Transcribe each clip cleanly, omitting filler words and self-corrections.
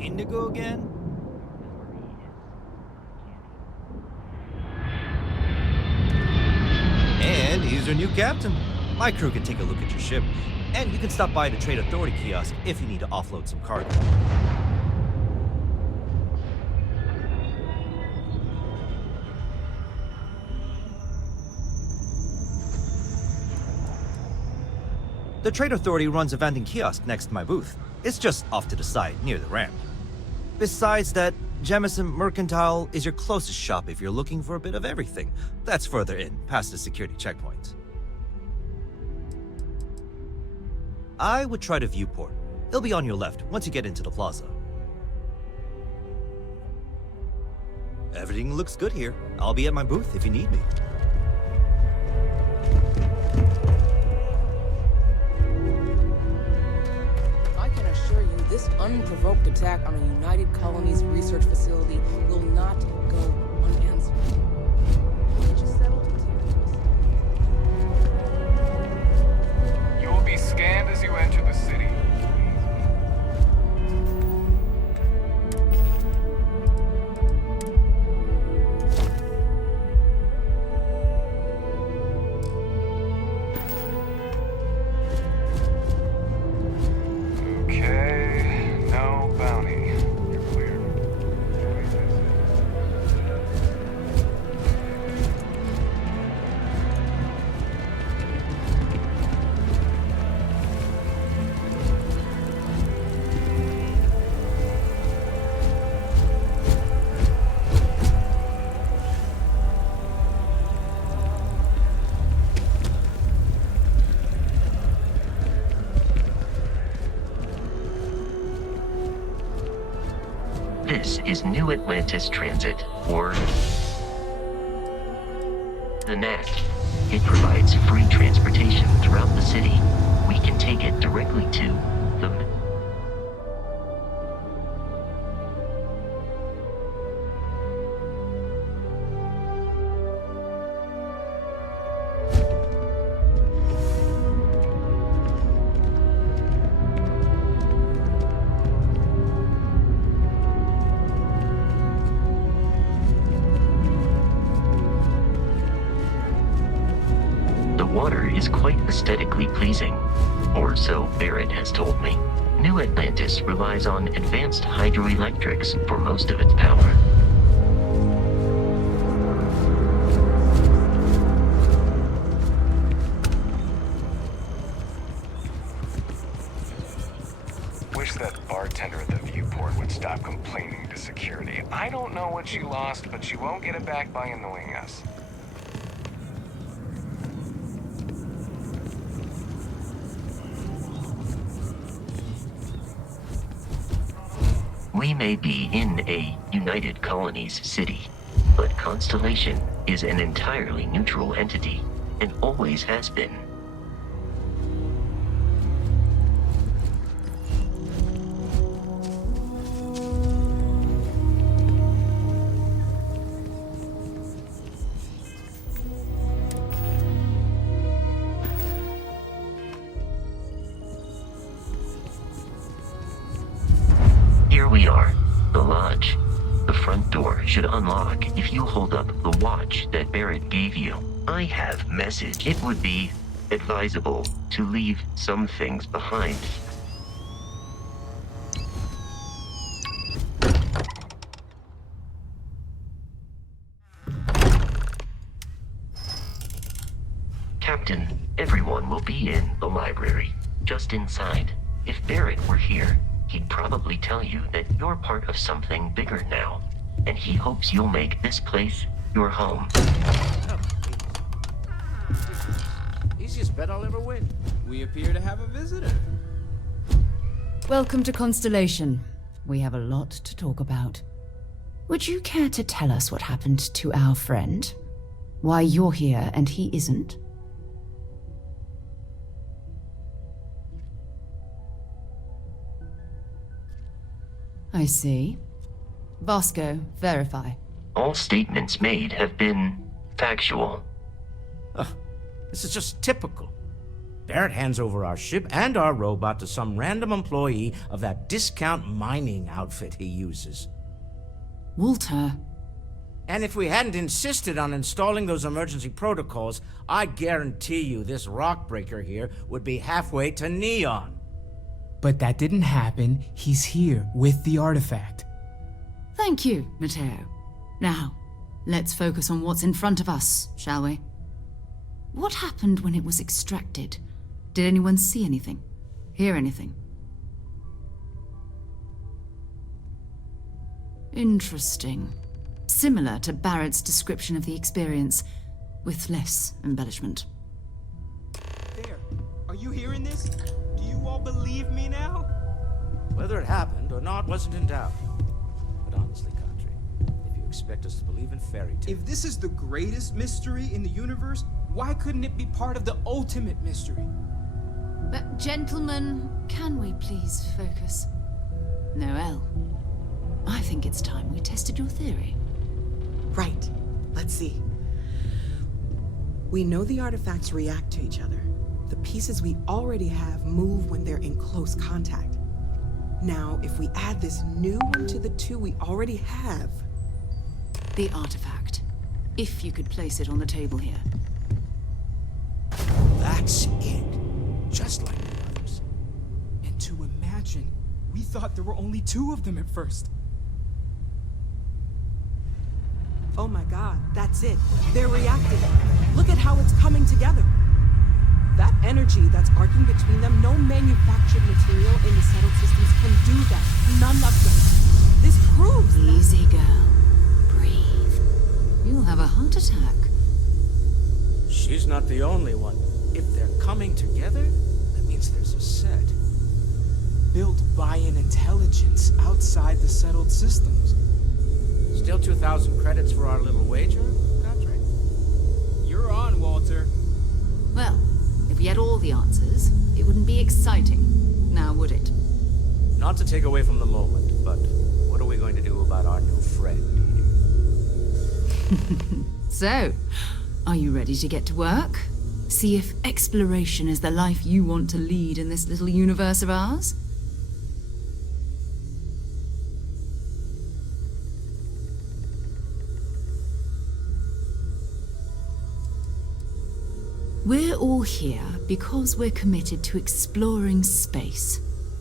Indigo again? And he's your new captain. My crew can take a look at your ship, and you can stop by the Trade Authority kiosk if you need to offload some cargo. The Trade Authority runs a vending kiosk next to my booth. It's just off to the side, near the ramp. Besides that, Jemison Mercantile is your closest shop if you're looking for a bit of everything. That's further in, past the security checkpoint. I would try the viewport. It'll be on your left once you get into the plaza. Everything looks good here. I'll be at my booth if you need me. This unprovoked attack on a United Colonies research facility will not go unanswered. Just settle to tears. You will be scanned as you enter the city. This is New Atlantis Transit, or Danach. It provides free transportation throughout the city. We can take it directly to the... is quite aesthetically pleasing, or so Barrett has told me. New Atlantis relies on advanced hydroelectrics for most of its power. Wish that bartender at the viewport would stop complaining to security. I don't know what she lost, but she won't get it back by annoying us. We may be in a United Colonies city, but Constellation is an entirely neutral entity, and always has been. Here we are, the lodge. The front door should unlock if you hold up the watch that Barrett gave you. I have message. It would be advisable to leave some things behind. Captain, everyone will be in the library, just inside. If Barrett were here, he'd probably tell you that you're part of something bigger now, and he hopes you'll make this place your home. Easiest bet I'll ever win. We appear to have a visitor. Welcome to Constellation. We have a lot to talk about. Would you care to tell us what happened to our friend? Why you're here and he isn't? I see. Vasco, verify. All statements made have been factual. This is just typical. Barrett hands over our ship and our robot to some random employee of that discount mining outfit he uses. Walter. And if we hadn't insisted on installing those emergency protocols, I guarantee you this rock breaker here would be halfway to Neon. But that didn't happen. He's here with the artifact. Thank you, Matteo. Now, let's focus on what's in front of us, shall we? What happened when it was extracted? Did anyone see anything? Hear anything? Interesting. Similar to Barrett's description of the experience, with less embellishment. There. Are you hearing this? Do you all believe me now? Whether it happened or not wasn't in doubt. But honestly, Country, if you expect us to believe in fairy tales... If this is the greatest mystery in the universe, why couldn't it be part of the ultimate mystery? But gentlemen, can we please focus? Noel, I think it's time we tested your theory. Right. Let's see. We know the artifacts react to each other. The pieces we already have move when they're in close contact. Now, if we add this new one to the two we already have... The artifact. If you could place it on the table here. That's it. Just like the others. And to imagine, we thought there were only 2 of them at first. Oh my god, that's it. They're reacting. Look at how it's coming together. That energy that's arcing between them, no manufactured material in the settled systems can do that. None of them. This proves that. Easy, girl. Breathe. You'll have a heart attack. She's not the only one. If they're coming together, that means there's a set. Built by an intelligence outside the settled systems. Still 2,000 credits for our little wager, Country? You're on, Walter. Well, if we had all the answers, it wouldn't be exciting. Now, would it? Not to take away from the moment, but what are we going to do about our new friend here? So, are you ready to get to work? See if exploration is the life you want to lead in this little universe of ours? We're all here because we're committed to exploring space.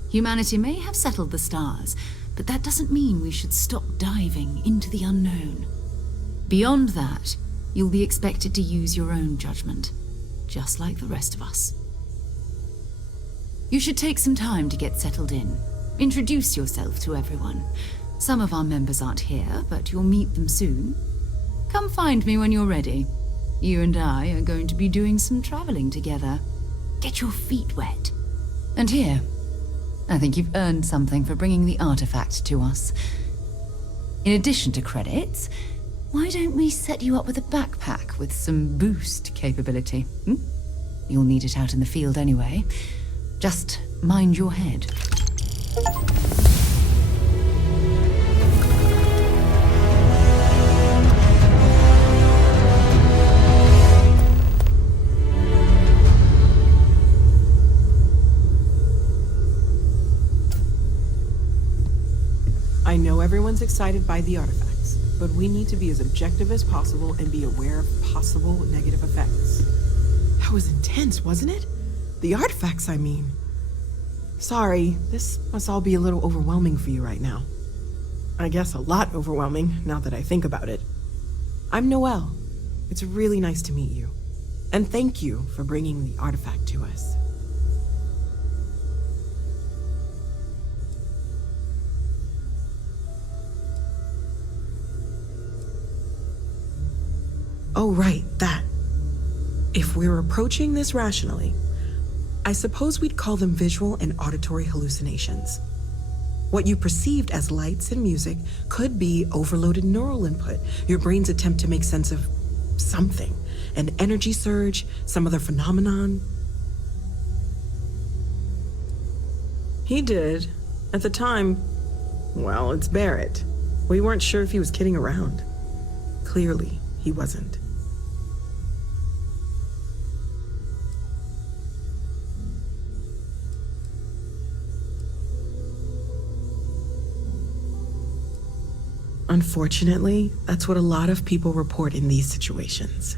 Humanity may have settled the stars, but that doesn't mean we should stop diving into the unknown. Beyond that, you'll be expected to use your own judgment, just like the rest of us. You should take some time to get settled in. Introduce yourself to everyone. Some of our members aren't here, but you'll meet them soon. Come find me when you're ready. You and I are going to be doing some traveling together. Get your feet wet. And here, I think you've earned something for bringing the artifact to us. In addition to credits, why don't we set you up with a backpack with some boost capability? You'll need it out in the field anyway. Just mind your head. I know everyone's excited by the artifacts, but we need to be as objective as possible and be aware of possible negative effects. That was intense, wasn't it? The artifacts, I mean. Sorry, this must all be a little overwhelming for you right now. I guess a lot overwhelming, now that I think about it. I'm Noelle. It's really nice to meet you. And thank you for bringing the artifact to us. Oh, right, that. If we're approaching this rationally, I suppose we'd call them visual and auditory hallucinations. What you perceived as lights and music could be overloaded neural input, your brain's attempt to make sense of something, an energy surge, some other phenomenon. He did. At the time, well, it's Barrett. We weren't sure if he was kidding around. Clearly, he wasn't. Unfortunately, that's what a lot of people report in these situations.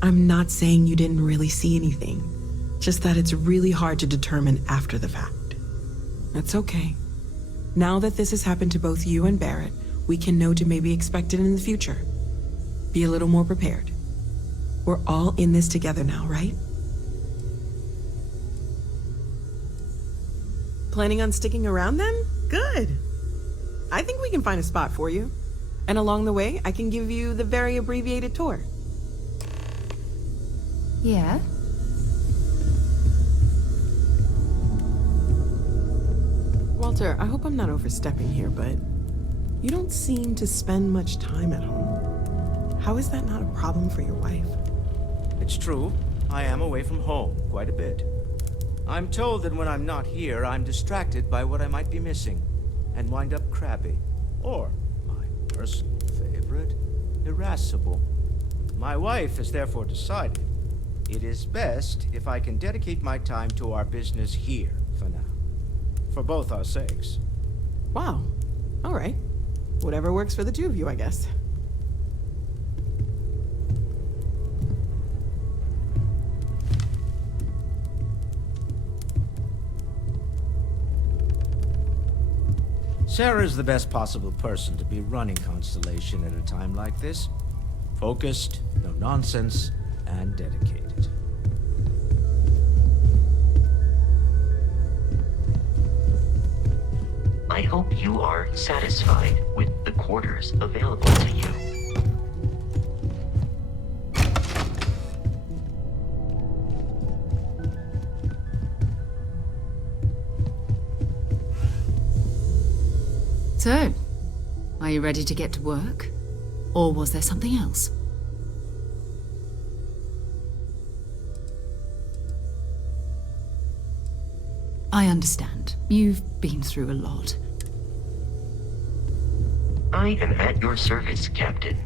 I'm not saying you didn't really see anything, just that it's really hard to determine after the fact. That's okay. Now that this has happened to both you and Barrett, we can know to maybe expect it in the future. Be a little more prepared. We're all in this together now, right? Planning on sticking around then? Good. I think we can find a spot for you. And along the way, I can give you the very abbreviated tour. Yeah? Walter, I hope I'm not overstepping here, but you don't seem to spend much time at home. How is that not a problem for your wife? It's true. I am away from home quite a bit. I'm told that when I'm not here, I'm distracted by what I might be missing and wind up crabby. Or, my personal favorite, irascible. My wife has therefore decided it is best if I can dedicate my time to our business here for now. For both our sakes. Wow. All right. Whatever works for the two of you, I guess. Sarah's the best possible person to be running Constellation at a time like this. Focused, no nonsense, and dedicated. I hope you are satisfied with the quarters available to you. So, are you ready to get to work? Or was there something else? I understand. You've been through a lot. I am at your service, Captain.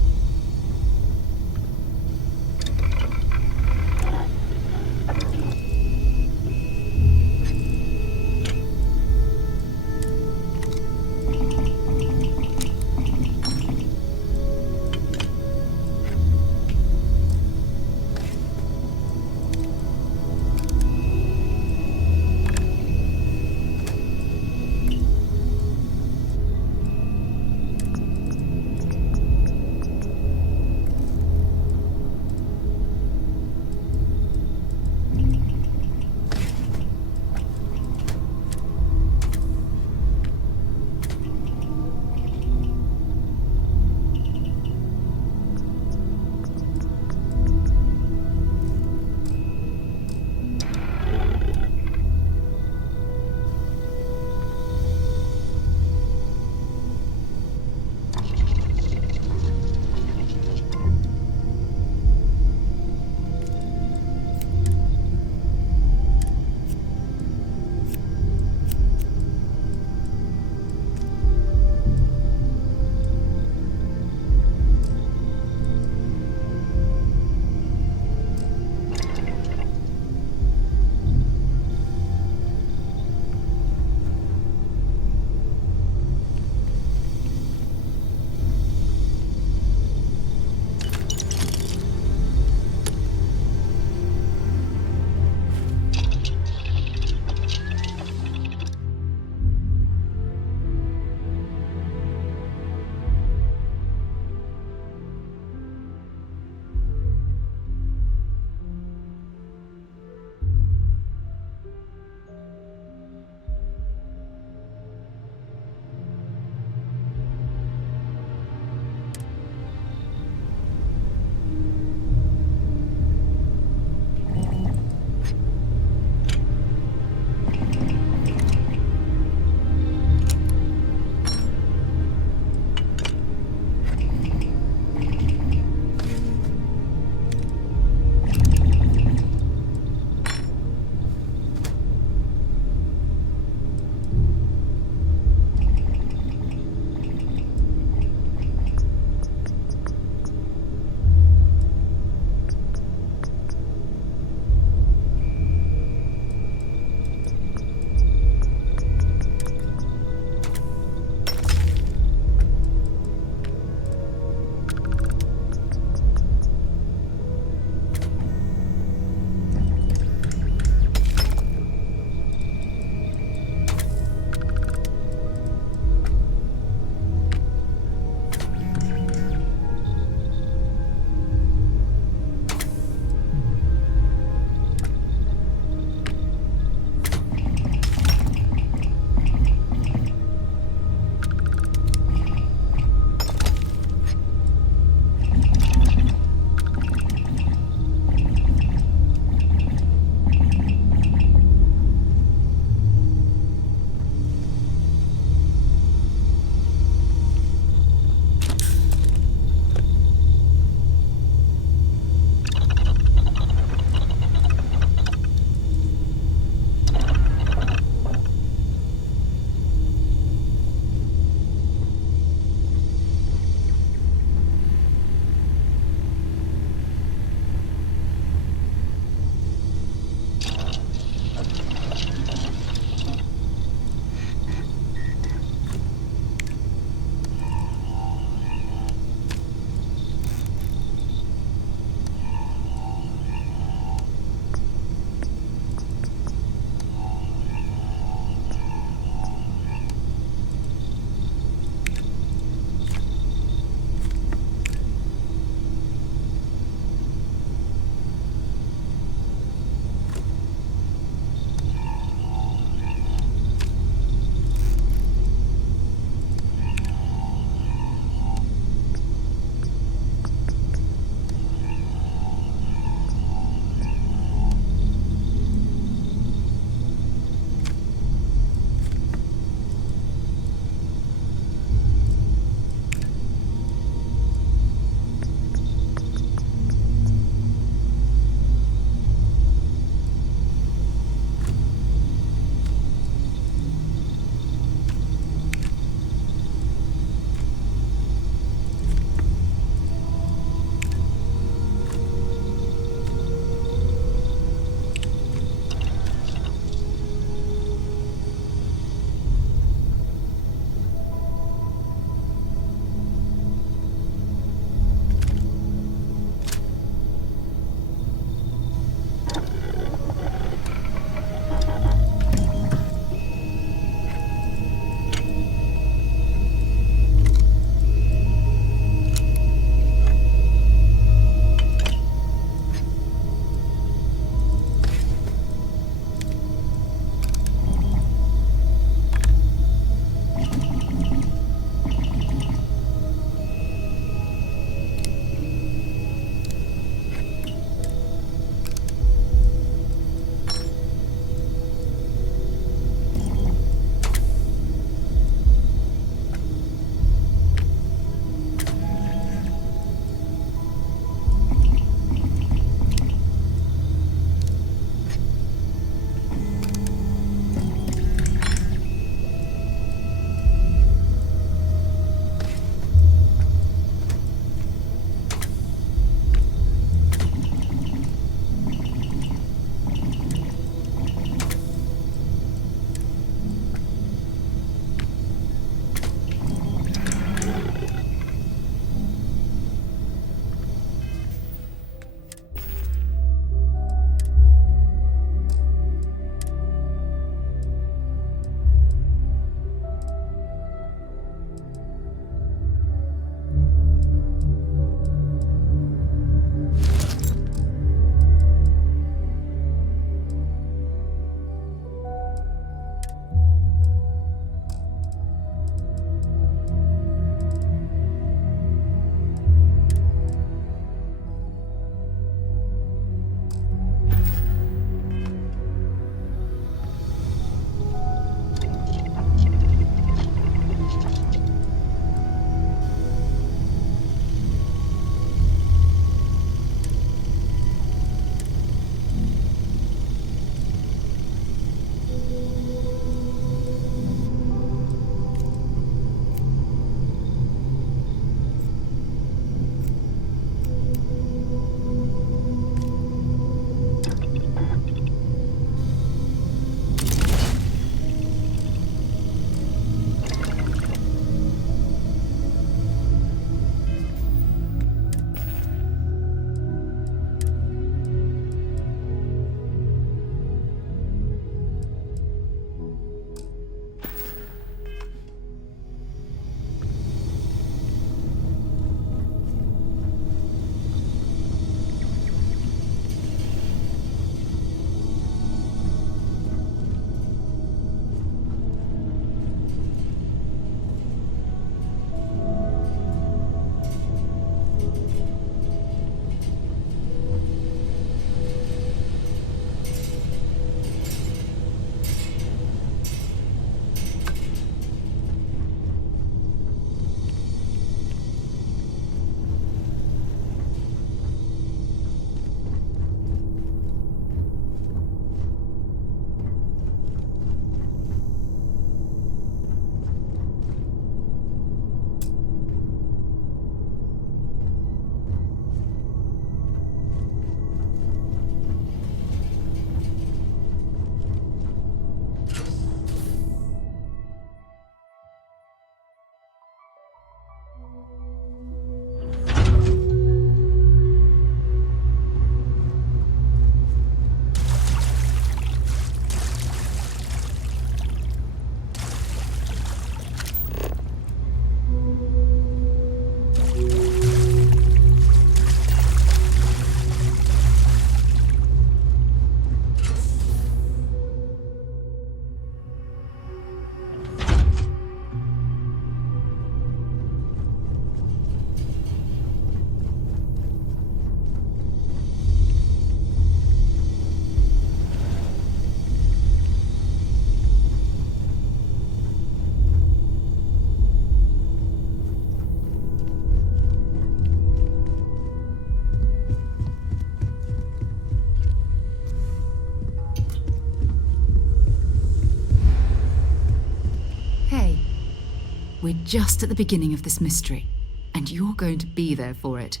We're just at the beginning of this mystery, and you're going to be there for it.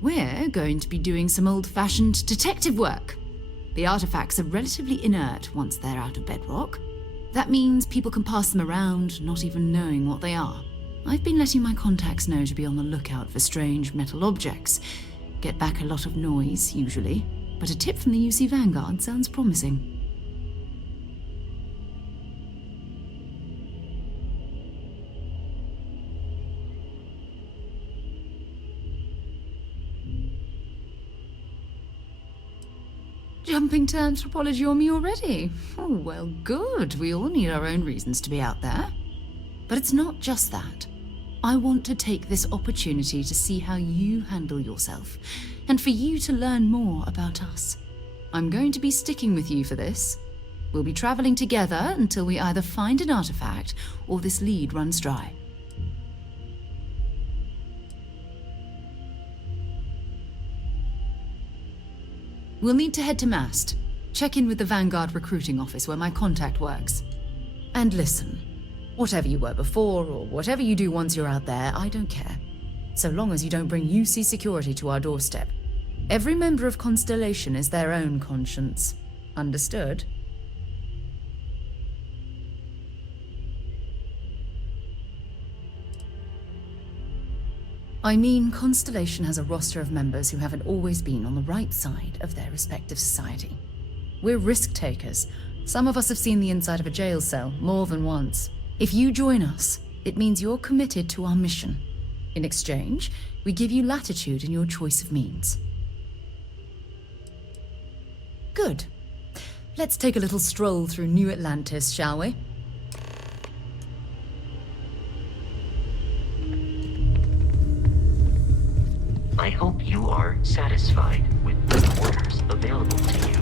We're going to be doing some old-fashioned detective work. The artifacts are relatively inert once they're out of bedrock. That means people can pass them around, not even knowing what they are. I've been letting my contacts know to be on the lookout for strange metal objects. Get back a lot of noise, usually, but a tip from the UC Vanguard sounds promising. Jumping to anthropology on me already? Oh, well, good. We all need our own reasons to be out there. But it's not just that. I want to take this opportunity to see how you handle yourself, and for you to learn more about us. I'm going to be sticking with you for this. We'll be traveling together until we either find an artifact or this lead runs dry. We'll need to head to Mast. Check in with the Vanguard recruiting office where my contact works. And listen, whatever you were before or whatever you do once you're out there, I don't care. So long as you don't bring UC security to our doorstep. Every member of Constellation is their own conscience. Understood? I mean, Constellation has a roster of members who haven't always been on the right side of their respective society. We're risk takers. Some of us have seen the inside of a jail cell more than once. If you join us, it means you're committed to our mission. In exchange, we give you latitude in your choice of means. Good. Let's take a little stroll through New Atlantis, shall we? I hope you are satisfied with the orders available to you.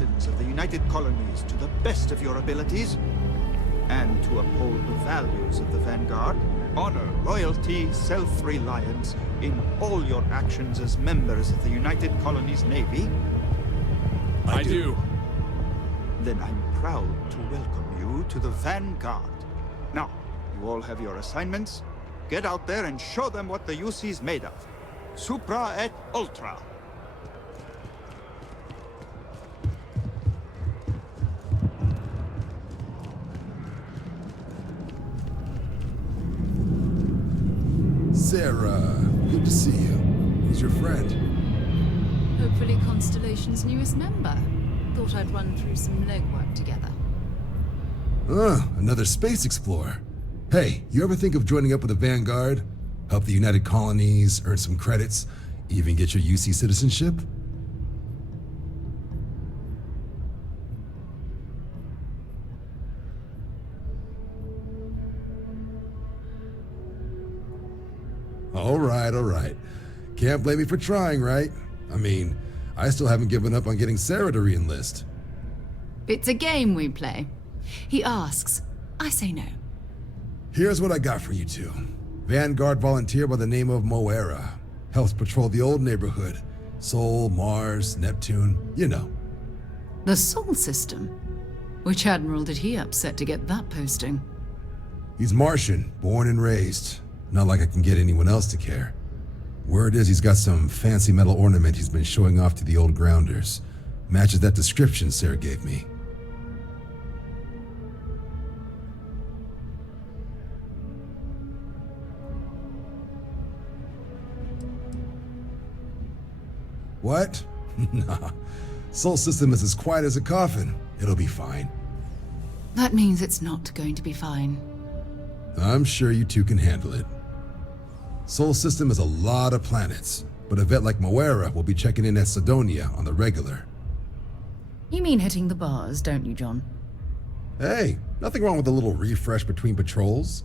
citizens of the United Colonies to the best of your abilities, and to uphold the values of the Vanguard, honor, loyalty, self-reliance in all your actions as members of the United Colonies Navy? I do. Then I'm proud to welcome you to the Vanguard. Now, you all have your assignments. Get out there and show them what the UC's made of. Supra et Ultra. Sarah, good to see you. Who's your friend? Hopefully Constellation's newest member. Thought I'd run through some legwork together. Another space explorer. Hey, you ever think of joining up with the Vanguard? Help the United Colonies, earn some credits, even get your UC citizenship? All right. Can't blame me for trying, right? I mean, I still haven't given up on getting Sarah to re-enlist. It's a game we play. He asks, I say no. Here's what I got for you two. Vanguard volunteer by the name of Moera. Helps patrol the old neighborhood. Sol, Mars, Neptune, you know. The Sol system? Which admiral did he upset to get that posting? He's Martian, born and raised. Not like I can get anyone else to care. Word is he's got some fancy metal ornament he's been showing off to the old grounders. Matches that description Sarah gave me. What? Nah. Sol system is as quiet as a coffin. It'll be fine. That means it's not going to be fine. I'm sure you two can handle it. Sol system has a lot of planets, but a vet like Moera will be checking in at Sidonia on the regular. You mean hitting the bars, don't you, John? Hey, nothing wrong with a little refresh between patrols.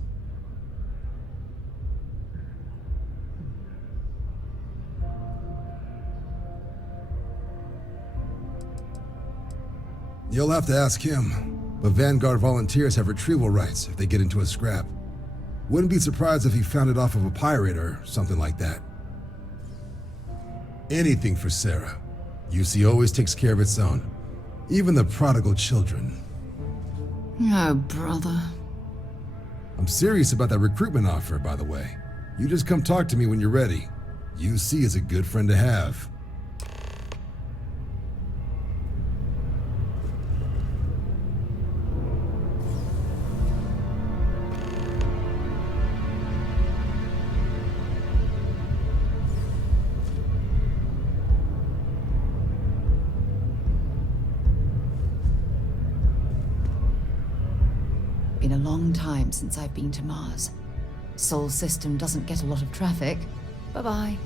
You'll have to ask him, but Vanguard volunteers have retrieval rights if they get into a scrap. Wouldn't be surprised if he found it off of a pirate or something like that. Anything for Sarah. UC always takes care of its own. Even the prodigal children. Oh, brother. I'm serious about that recruitment offer, by the way. You just come talk to me when you're ready. UC is a good friend to have. Been a long time since I've been to Mars. Sol system doesn't get a lot of traffic. Bye-bye.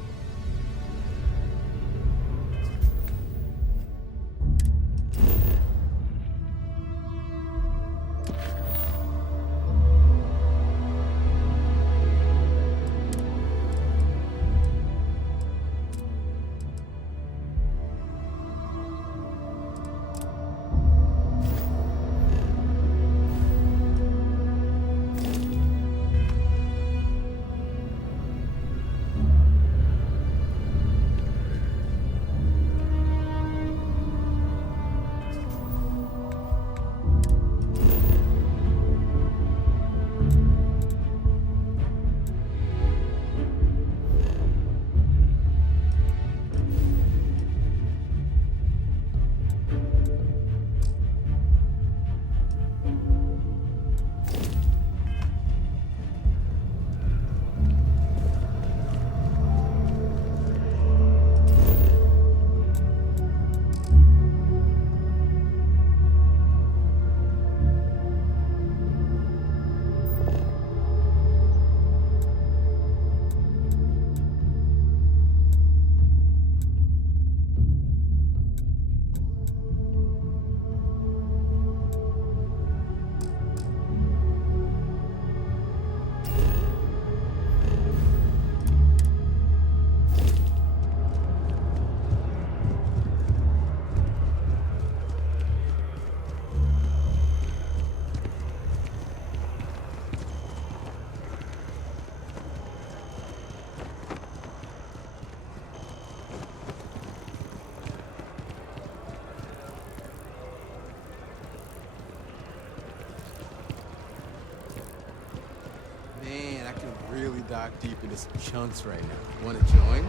really dive deep into some chunks right now. Wanna join?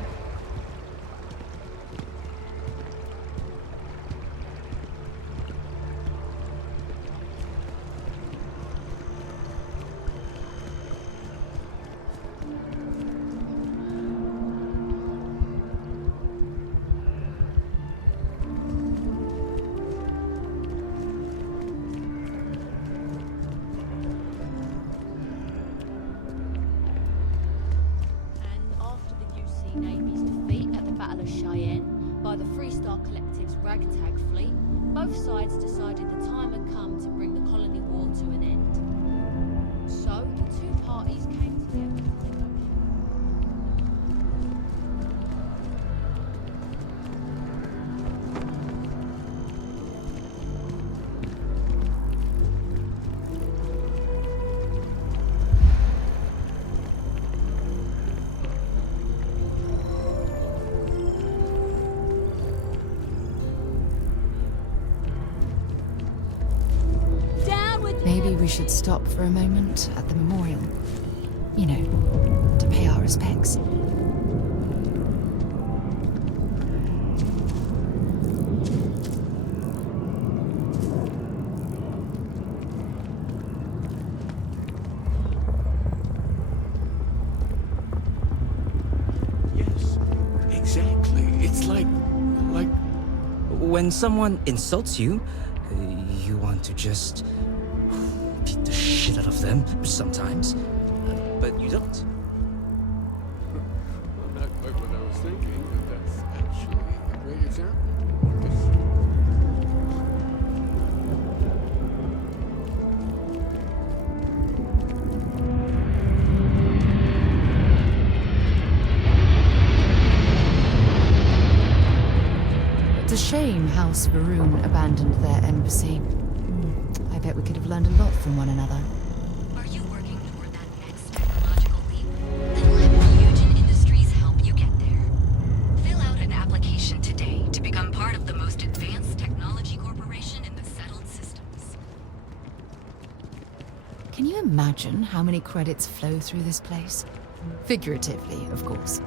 Navy's defeat at the Battle of Cheyenne by the Freestar Collective's ragtag fleet, both sides decided the time had come to bring the colony war to an end. So, the two parties came together. Maybe we should stop for a moment at the memorial. You know, to pay our respects. Yes, exactly. It's like... When someone insults you, you want to just... beat the shit out of them sometimes, but you don't. Well, not quite what I was thinking, but that's actually a great example. It's a shame House Varun abandoned their embassy. I bet we could have learned a lot from one another. Are you working toward that next technological leap? Then let Fusion Industries help you get there. Fill out an application today to become part of the most advanced technology corporation in the settled systems. Can you imagine how many credits flow through this place? Figuratively, of course.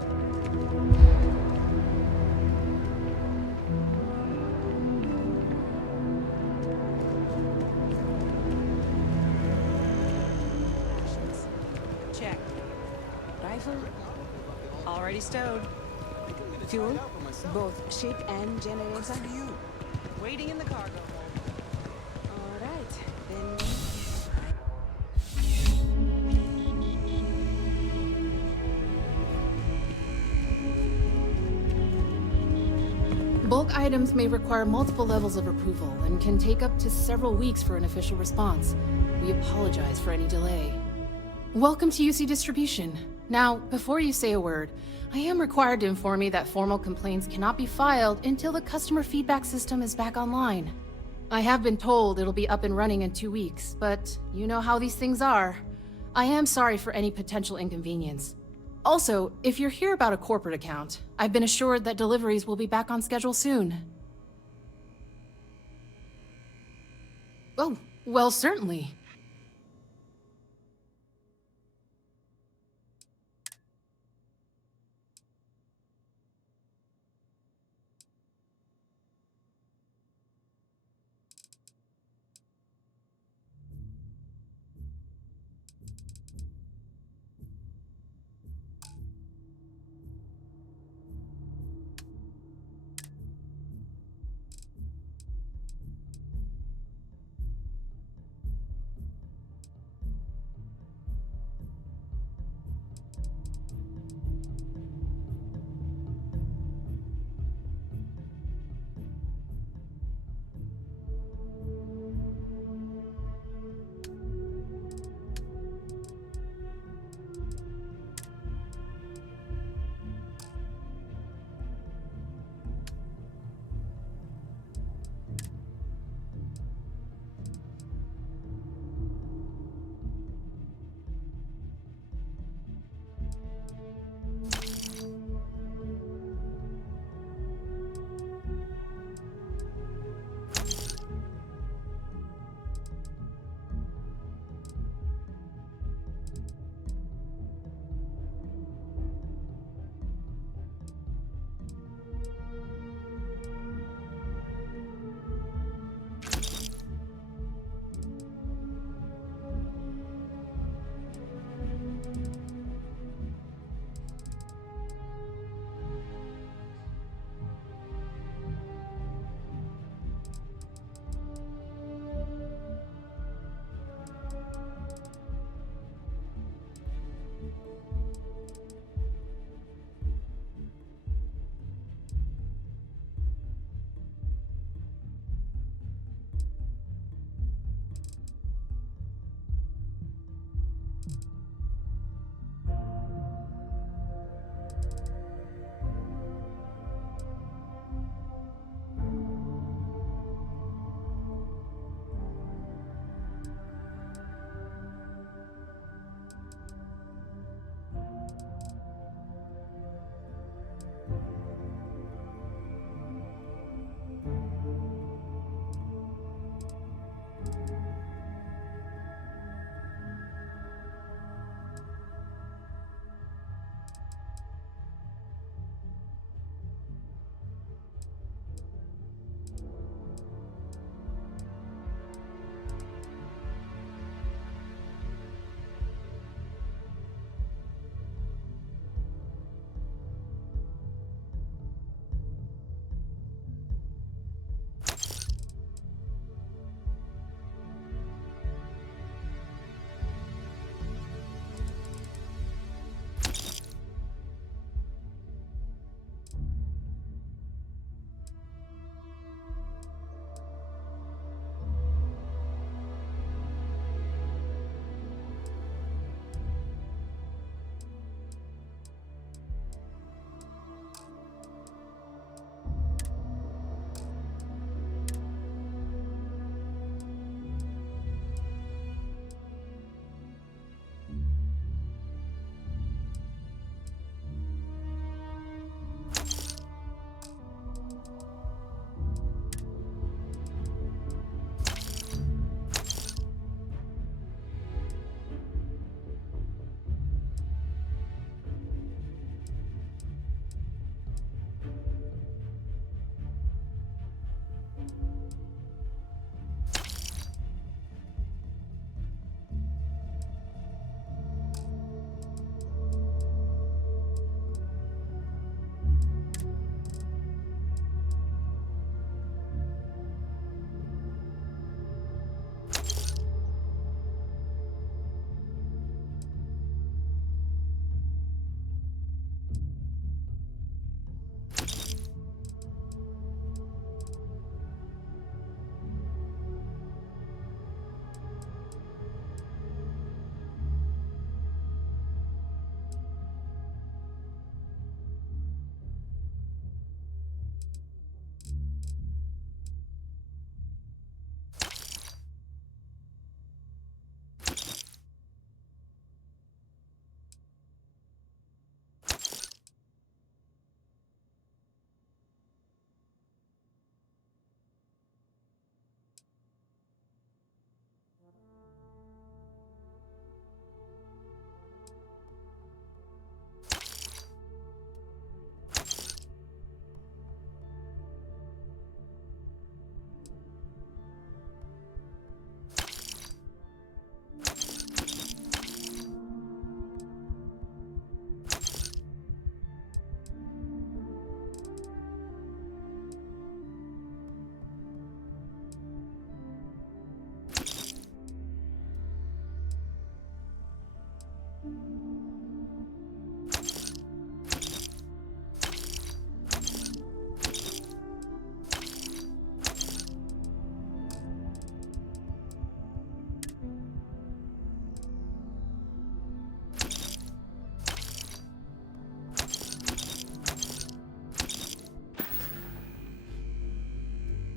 Check. Rifle already stowed. Fuel, both ship and generator. Waiting in the cargo hold. All right, then. Bulk items may require multiple levels of approval and can take up to several weeks for an official response. We apologize for any delay. Welcome to UC Distribution. Now, before you say a word, I am required to inform you that formal complaints cannot be filed until the customer feedback system is back online. I have been told it'll be up and running in 2 weeks, but you know how these things are. I am sorry for any potential inconvenience. Also, if you're here about a corporate account, I've been assured that deliveries will be back on schedule soon. Oh, well, certainly.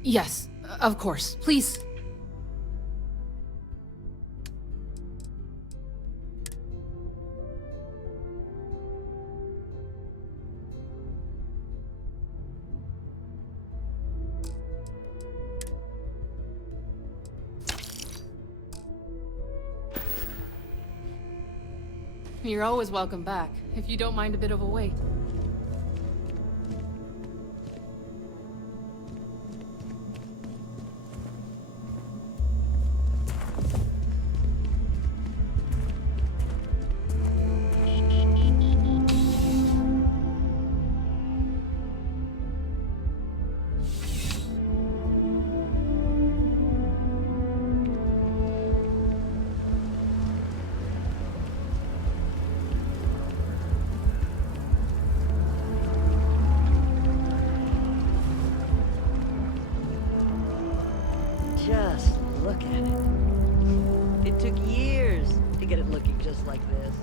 Yes, of course. Please. You're always welcome back, if you don't mind a bit of a wait. Just look at it. It took years to get it looking just like this.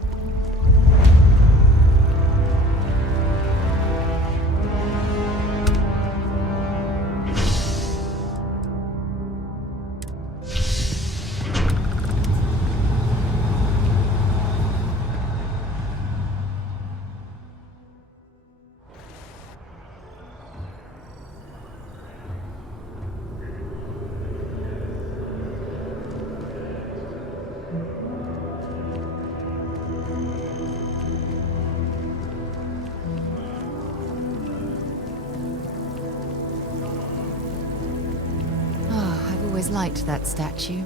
I've always liked that statue.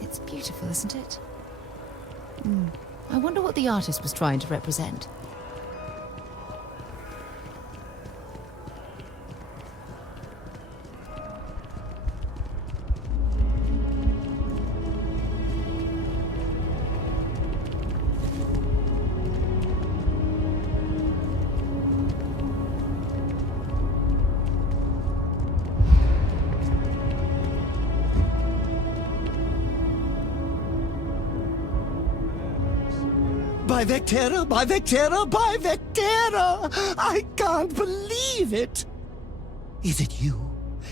It's beautiful, isn't it? I wonder what the artist was trying to represent. By Vectera! I can't believe it! Is it you?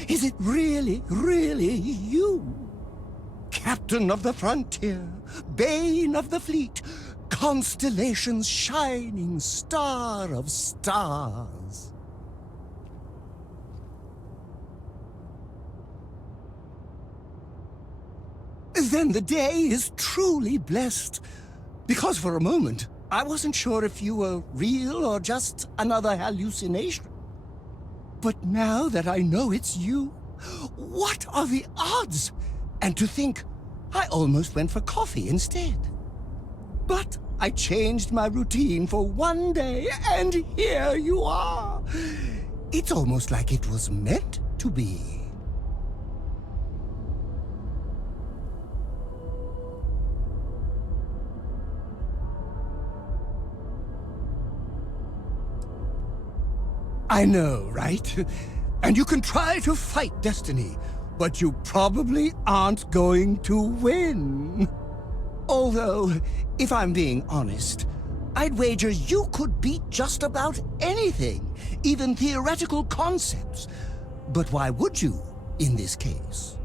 Is it really, really you? Captain of the frontier, bane of the fleet, Constellation's shining star of stars. Then the day is truly blessed. Because for a moment, I wasn't sure if you were real or just another hallucination. But now that I know it's you, what are the odds? And to think, I almost went for coffee instead. But I changed my routine for one day, and here you are. It's almost like it was meant to be. I know, right? And you can try to fight destiny, but you probably aren't going to win. Although, if I'm being honest, I'd wager you could beat just about anything, even theoretical concepts. But why would you, in this case?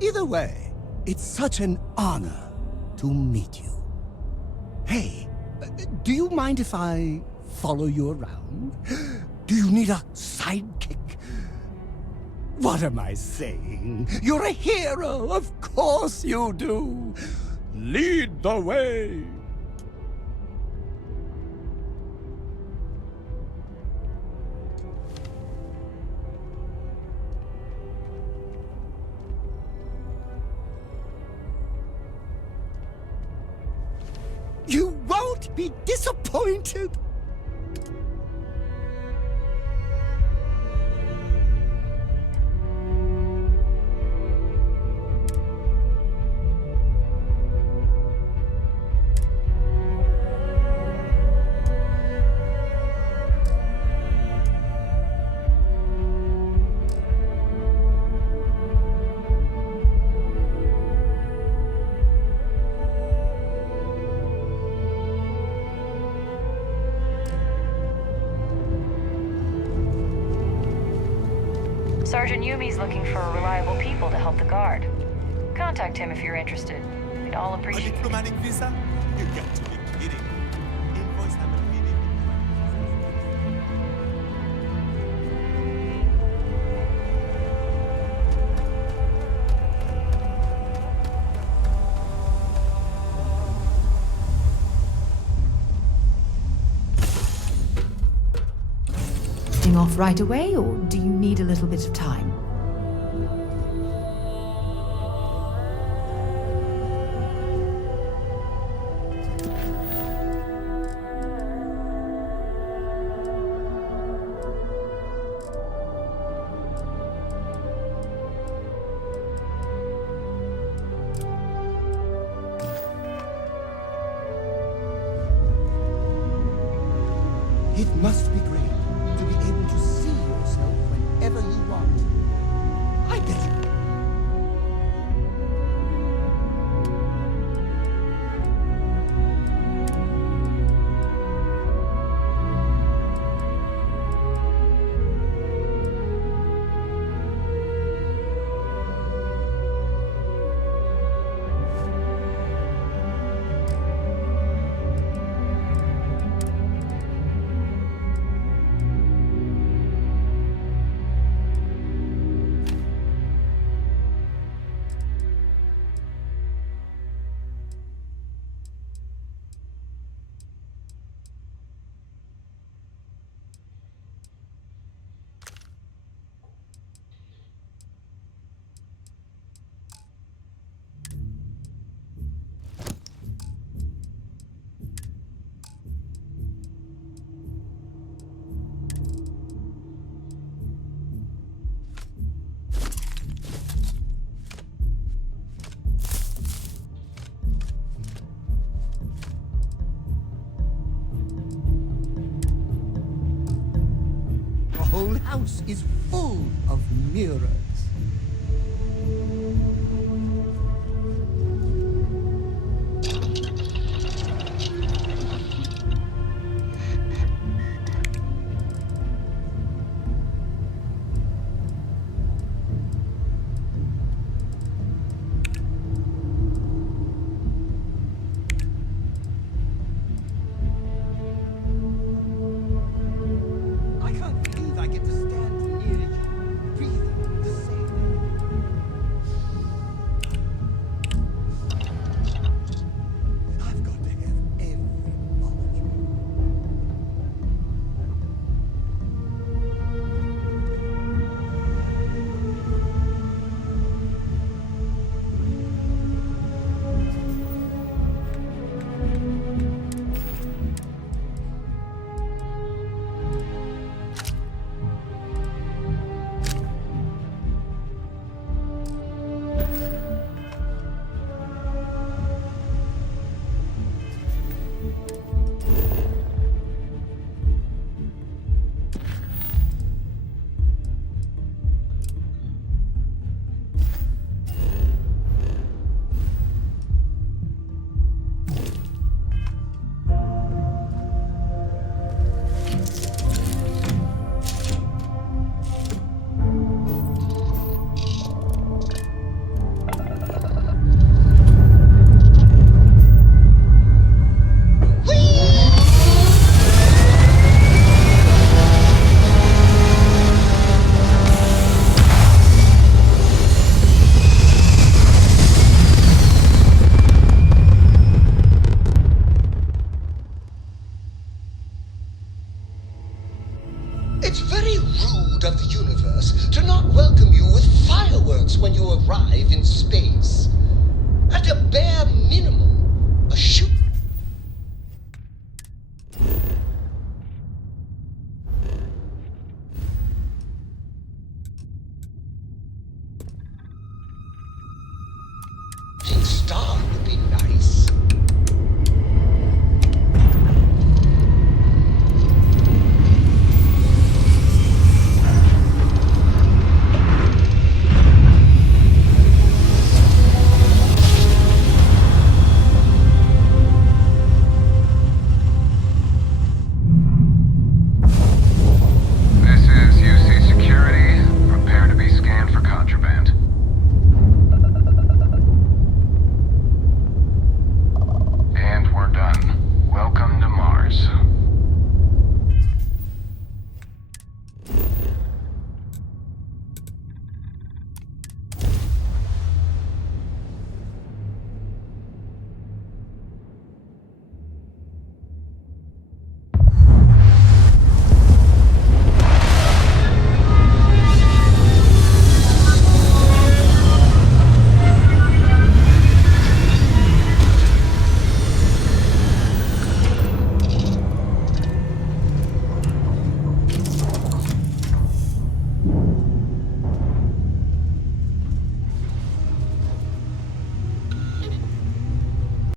Either way, it's such an honor to meet you. Hey, do you mind if I follow you around? Do you need a sidekick? What am I saying? You're a hero, of course you do. Lead the way. You won't be disappointed. Sergeant Yumi's looking for reliable people to help the guard. Contact him if you're interested. We'd all appreciate it. Diplomatic visa? You got to be kidding. Invoice number Off right away, or do you need a little bit of time? It must be great to be able to see yourself whenever you want. I bet you. The whole house is full of mirrors. I can't believe I get to stand near you, breathing the same air. I've got to have every molecule. It's very rude of the universe to not welcome you with fireworks when you arrive in space. At a bare minimum, a shoot. Star would be nice.